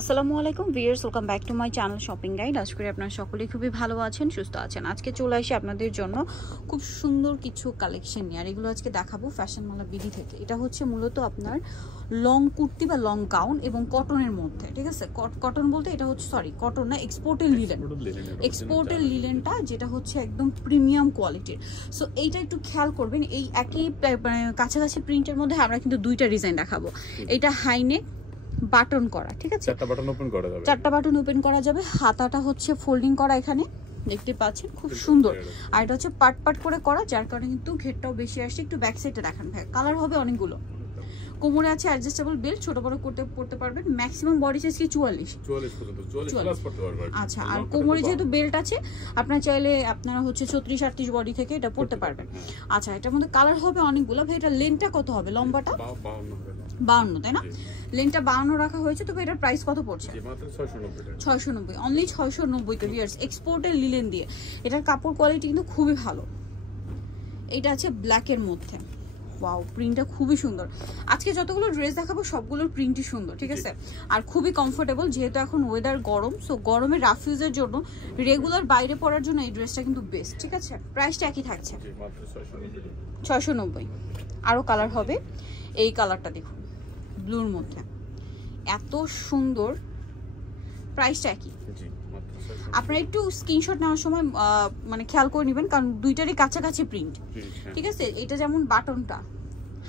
আসসালামু আলাইকুম viewers, welcome back to my channel shopping guide. আশা করি আপনারা সকলেই খুবই ভালো আছেন, সুস্থ আছেন। আজকে চলে আসি আপনাদের জন্য খুব সুন্দর কিছু কালেকশন নিয়ে, আর এগুলো আজকে দেখাবো ফ্যাশনওয়ালা বিডি থেকে। এটা হচ্ছে মূলত আপনার লং কুর্তি বা লং গাউন এবং কটনের মধ্যে, ঠিক আছে। কটন বলতে এটা হচ্ছে কটন না, এক্সপোর্টের লিলেন। এক্সপোর্টের লিলেনটা যেটা হচ্ছে একদম প্রিমিয়াম কোয়ালিটির। সো এইটা একটু খেয়াল করবেন, এই একই কাছাকাছি প্রিন্টের মধ্যে আমরা কিন্তু দুইটা ডিজাইন দেখাবো। এটা হাইনেক বাটন করা, ঠিক আছে, চারটা বাটন ওপেন করা যাবে। হাতাটা হচ্ছে ফোল্ডিং করা, এখানে দেখতে পাচ্ছেন খুব সুন্দর। আর এটা হচ্ছে পার্ট পার্ট করে করা, যার কারণে কিন্তু ঘেরটাও বেশি আসছে। একটু ব্যাক সাইডে দেখান ভাই, কালার হবে অনেকগুলো। কোমরে আছে অ্যাডজাস্টেবল বেল্ট, ছোট বড় পড়তে পারবেন। ম্যাক্সিমাম বডি সাইজ কি 44 পর্যন্ত। আচ্ছা, আর কোমরে যেহেতু বেল্ট আছে, আপনারা চাইলে আপনারা হচ্ছে 36 38 বডি থেকে এটা পড়তে পারবেন। আচ্ছা, এটার মধ্যে কালার হবে অনেকগুলো। ভাই এটা লেন্থটা কত হবে? লম্বাটা 52, তাই না? লেন্থটা 52 রাখা হয়েছে। তবে এটার প্রাইস কত পড়ছে? 690, অনলি 690 তে ভিউয়ার্স, এক্সপোর্টের লিলেন দিয়ে। এটার কাপড় কোয়ালিটি কিন্তু খুবই ভালো। এটা আছে ব্ল্যাকের মধ্যে। ওয়াও, প্রিন্টটা খুবই সুন্দর। আজকে যতগুলো ড্রেস দেখাবো সবগুলোর প্রিন্টই সুন্দর, ঠিক আছে, আর খুবই কমফোর্টেবল। যেহেতু এখন ওয়েদার গরম, সো গরমে রাফ ইউজের জন্য, রেগুলার বাইরে পরার জন্য এই ড্রেসটা কিন্তু বেস্ট, ঠিক আছে। প্রাইসটা একই থাকছে 690। আরও কালার হবে, এই কালারটা দেখুন ব্লুর মধ্যে, এত সুন্দর। প্রাইসটা একই। আপনারা একটু স্ক্রিনশট নেওয়ার সময় মানে খেয়াল করে নেবেন, কারণ দুইটারই কাছাকাছি প্রিন্ট, ঠিক আছে। এটা যেমন বাটনটা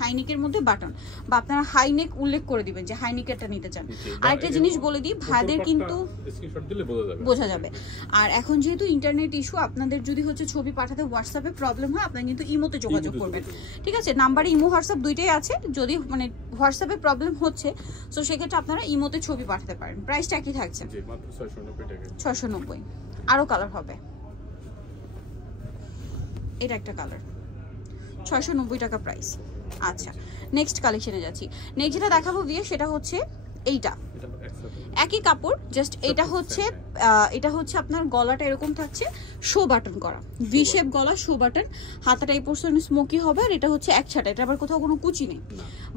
হাইনেকের মধ্যে বাটন, বা আপনারা হাইনেক উল্লেখ করে দিবেন যে হাইনেকেরটা নিতে চান। আরেকটা জিনিস বলে দিই, ভাইদের কিন্তু বোঝা যাবে। আর এখন যেহেতু ইন্টারনেট ইস্যু, আপনাদের যদি হচ্ছে ছবি পাঠাতে হোয়াটসঅ্যাপে প্রবলেম হয়, আপনারা কিন্তু ইমোতে যোগাযোগ করবেন, ঠিক আছে। নাম্বারে ইমো হোয়াটসঅ্যাপ দুইটাই আছে। যদি মানে হোয়াটসঅ্যাপে প্রবলেম হচ্ছে, তো সেক্ষেত্রে আপনারা ইমোতে ছবি পাঠাতে পারেন। প্রাইসটা একই থাকছে 690। আরও কালার হবে, এটা একটা কালার, 690 টাকা প্রাইস। আচ্ছা, নেক্সট কালেকশনে যাচ্ছি। নেক্সট যেটা দেখাবো দিয়ে সেটা হচ্ছে এইটা, একই কাপড়, জাস্ট এটা হচ্ছে আপনার গলাটা এরকম থাকছে শো বাটন করা, ভি শেপ গলা, শো বাটন। হাতাটা এই পোর্শন স্মোকি হবে, আর এটা হচ্ছে এক ছাটা, এটা আবার কোথাও কোনো কুচি নেই।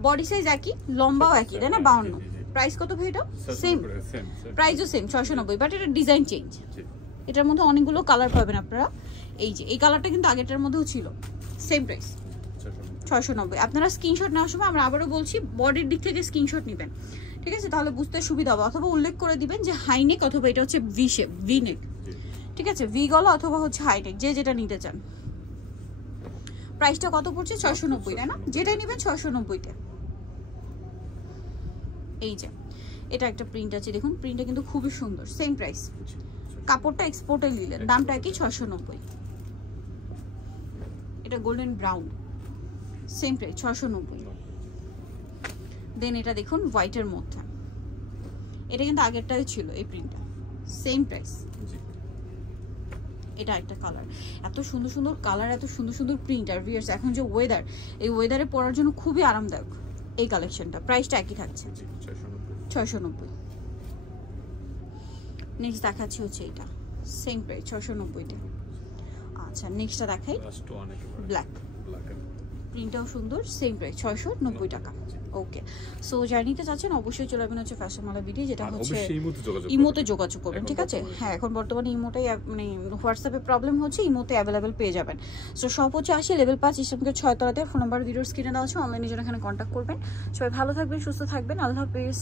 বডি সাইজ একই, লম্বাও একই, তাই না? 52। প্রাইস কত ভাই? এটা সেম, প্রাইসও সেম 690, বাট এটা ডিজাইন চেঞ্জ। এটার মধ্যে অনেকগুলো কালার পাবেন আপনারা। এই যে এই কালারটা কিন্তু আগেরটার মধ্যেও ছিল। Same price 690। আপনারা স্ক্রিনশট নেওয়ার সময়, আমরা আবারও বলছি, বডির দিক থেকে স্ক্রিনশট নেবেন, ঠিক আছে, তাহলে বুঝতে সুবিধা হবে। অথবা উল্লেখ করে দিবেন যে হাইনেক, অথবা এটা হচ্ছে ভি শেপ, ভি নেক, ঠিক আছে, ভি গলা অথবা হচ্ছে হাইনেক, যে যেটা নিতে চান। প্রাইসটা কত পড়ছে? 690, তাই না? যেটাই নেবেন 690-তে। এই যে এটা একটা প্রিন্ট আছে, দেখুন প্রিন্টটা কিন্তু খুবই সুন্দর। সেম প্রাইস, কাপড়টা এক্সপোর্টের লিলেন, দামটা কি? 690। এটা গোল্ডেন ব্রাউন, সেম প্রাইস 690। দেন এটা দেখুন হোয়াইটের মধ্যে, এটা কিন্তু আগেরটাই ছিল এই প্রিন্টটা, সেম প্রাইস। এটা একটা কালার, এত সুন্দর সুন্দর কালার, এত সুন্দর সুন্দর প্রিন্ট। আর ভিউয়ার্স, এখন যে ওয়েদার, এই ওয়েদারে পরার জন্য খুবই আরামদায়ক এই কালেকশনটা। প্রাইসটা একই থাকছে 690। নেক্সট দেখাচ্ছি হচ্ছে এটা, সেম প্রাইস 690-তে। আচ্ছা, নেক্সটটা দেখাই, ব্ল্যাক, প্রিন্টটাও সুন্দর, সেম প্রাইস 690 টাকা। ওকে, সো যারা নিতে চাচ্ছেন অবশ্যই চলে যাবেন হচ্ছে ফ্যাশনওয়ালা বিডি, যেটা হচ্ছে ইমোতে যোগাযোগ করবেন, ঠিক আছে। হ্যাঁ, এখন বর্তমানে ইমোটাই মানে হোয়াটসঅ্যাপে প্রবলেম হচ্ছে, ইমোতে অ্যাভেলেবেল পেয়ে যাবেন। সো সব হচ্ছে আসি লেভেল 5 ইসলামকে 6 তলাতে। ফোন নাম্বার ভিডিওর স্ক্রিনে দেওয়া আছে, অনলাইনে জন্য এখানে কন্ট্যাক্ট করবেন। সবাই ভালো থাকবেন, সুস্থ থাকবেন, আল্লাহ হাফেজ।